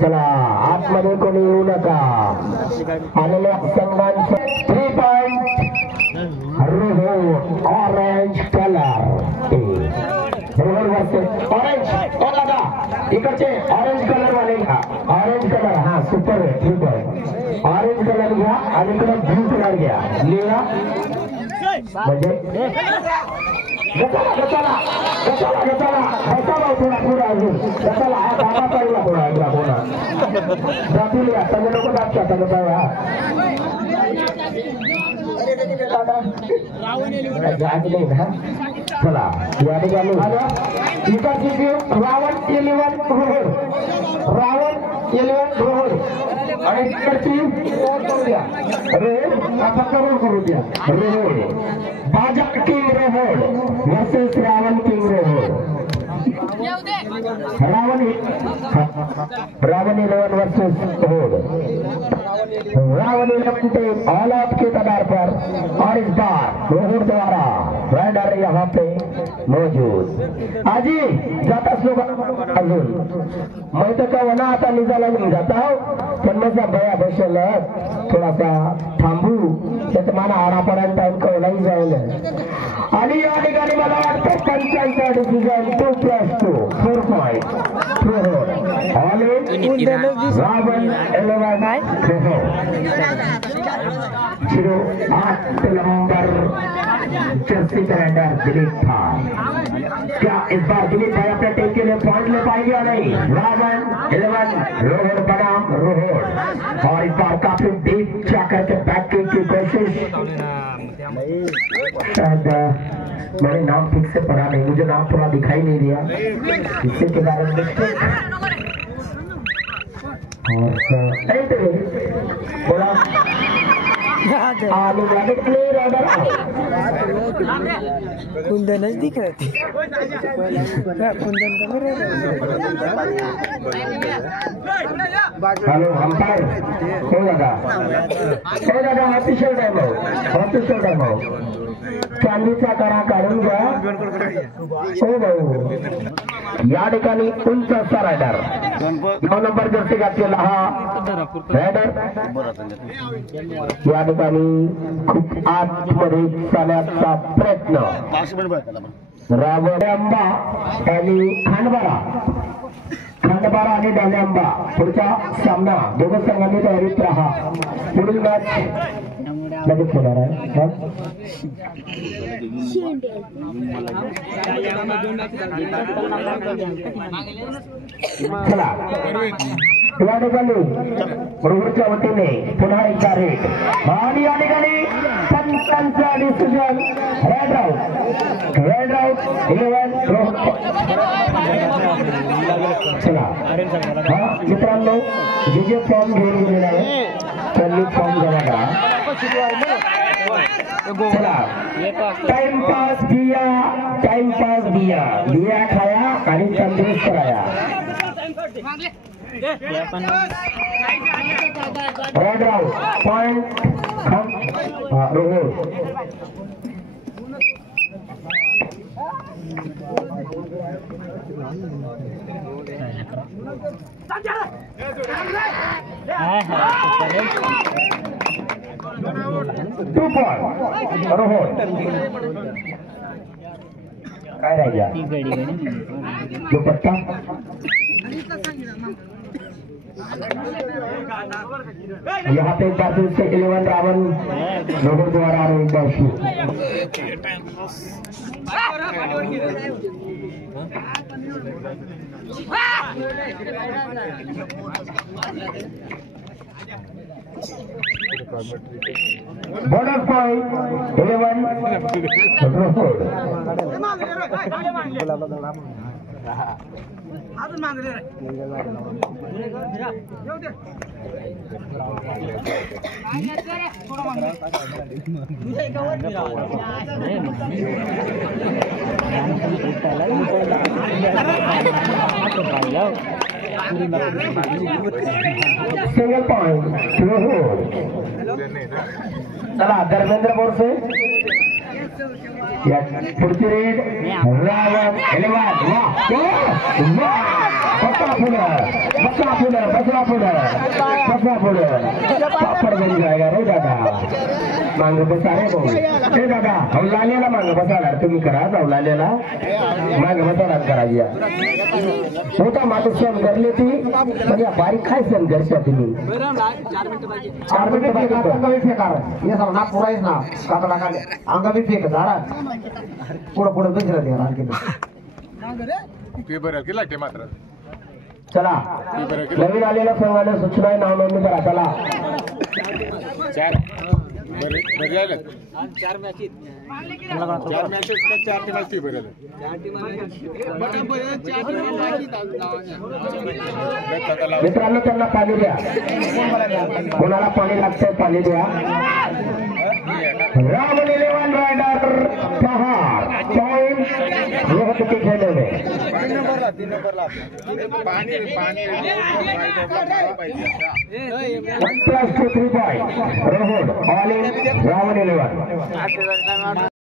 चला आतमध्ये कोणी येऊ नका. आलेल्या संघांचे 3 पॉइंट ऑरेंज कलर ऑरेंज इकडचे ऑरेंज कलर वाले घ्या. ऑरेंज कलर हा सुपर आहे. 3 पॉइंट ऑरेंज कलर घ्या आणि इकडे ब्लू कलर घ्या. लिहा म्हणजे थोडा पुढे अजून कशाला हा कामा पाहिला थोडा एकदा पुन्हा जातील या सगळे लोक दाखतात चला या ठिकाणी इकडची रावण 11 रोड आणि तिकडची रोड करू द्या. रोड बाजा किंग रोड वर्सेस रावण किंग रोड. रावण 11 वर्सेस रोड. रावण 11 ऑल आउट के आधार पर और इस बार रोड द्वारा राइडर यहाँ पे मौजूद. आजी जाता स्लोगन अजून मैं तो का वना आता निघाला मी जाता पण माझा बया बसेल थोडासा थांबू त्यात मला आरापर्यंत टाइम कळलाही जाईल. आणि या ठिकाणी मला वाटतं 85 decision 2+2 4 point all Ravan 11 8 number jersey calendar Dilip था. क्या इस बार दिलीप भाई अपने टीम के लिए पॉइंट ले पाएंगे या नहीं? रावण 11 रोहड़ बनाम रोहड़ और इस बार काफी डीप जाकर के बैटिंग की कोशिश. शायद मैंने नाम ठीक से पढ़ा नहीं, मुझे नाम पूरा दिखाई नहीं दिया इसी के बारे में बोला कुंदन दिख रहे थे. कुंदन हेलो अंपायर हो दादा ऑफिशियल टाइम हो चांदीचा करा काढून घ्या. हो भाऊ या ठिकाणी उंच असा रायडर 9 नंबर जर्सी घातलेला हा रायडर या ठिकाणी खूप आतमध्ये जाण्याचा प्रयत्न. रावड्यांबा आणि खांडबारा आणि डाल्यांबा पुढचा सामना दोघं संघांनी तयारीत राहा. पुढील मॅच लगेच होणार आहे. चला या ठिकाणी रोहडच्या वतीने पुन्हा एकदा रेट आणि या ठिकाणी पंचांचा डिसिजन रेड आउट 11 चला हा मित्रांनो जे फॉर्म घेऊन गेलेला आहे त्यांनी फॉर्म जमा करा. चला टाइमपास दिया खाया आणि तंदुरुस्त राहा. Red out point Rohru. Two point Rohru. काय राहिला दुपट्टा यहाँ पे बातों से 11 रावण रोहड़ द्वारा बोनस पॉइंट 11 रोहड़. सिंगल पॉइंट रोहड़. चला धर्मेंद्र बोरसे या पुढची रेड रावण एलेवान बसा पुढं पापड बनी जायगा रे दादा मांग बसा रे भाऊ हे दादा अवलालेला मांग बसाला तुम्ही करा अवलालेला मांग बसाला करायला छोटा माणूस सण करले ती म्हणजे बारीक काय सण करशा तुम्ही 4 मिनिट बाकी अंग भी फेकार ये सब ना पूरा ही ना काका काका अंग भी फेक दारा पुढे बेच रहे थे आणखी पेपर केला ते मात्र चला नवीन आलेल्या संघाने सूचना नाव नोंदणी करा चला 4 मॅचेस का 4 मॅच पेपर आले मित्रांनो त्यांना पाणी द्या कोणाला पाणी लागतंय पाणी द्या रावण इलेव्हन रायडर पहाड पॉइंट रोहतकी खेळले पाणी 1+2 3 पॉइंट रोहड ऑल इन रावण इलेव्हन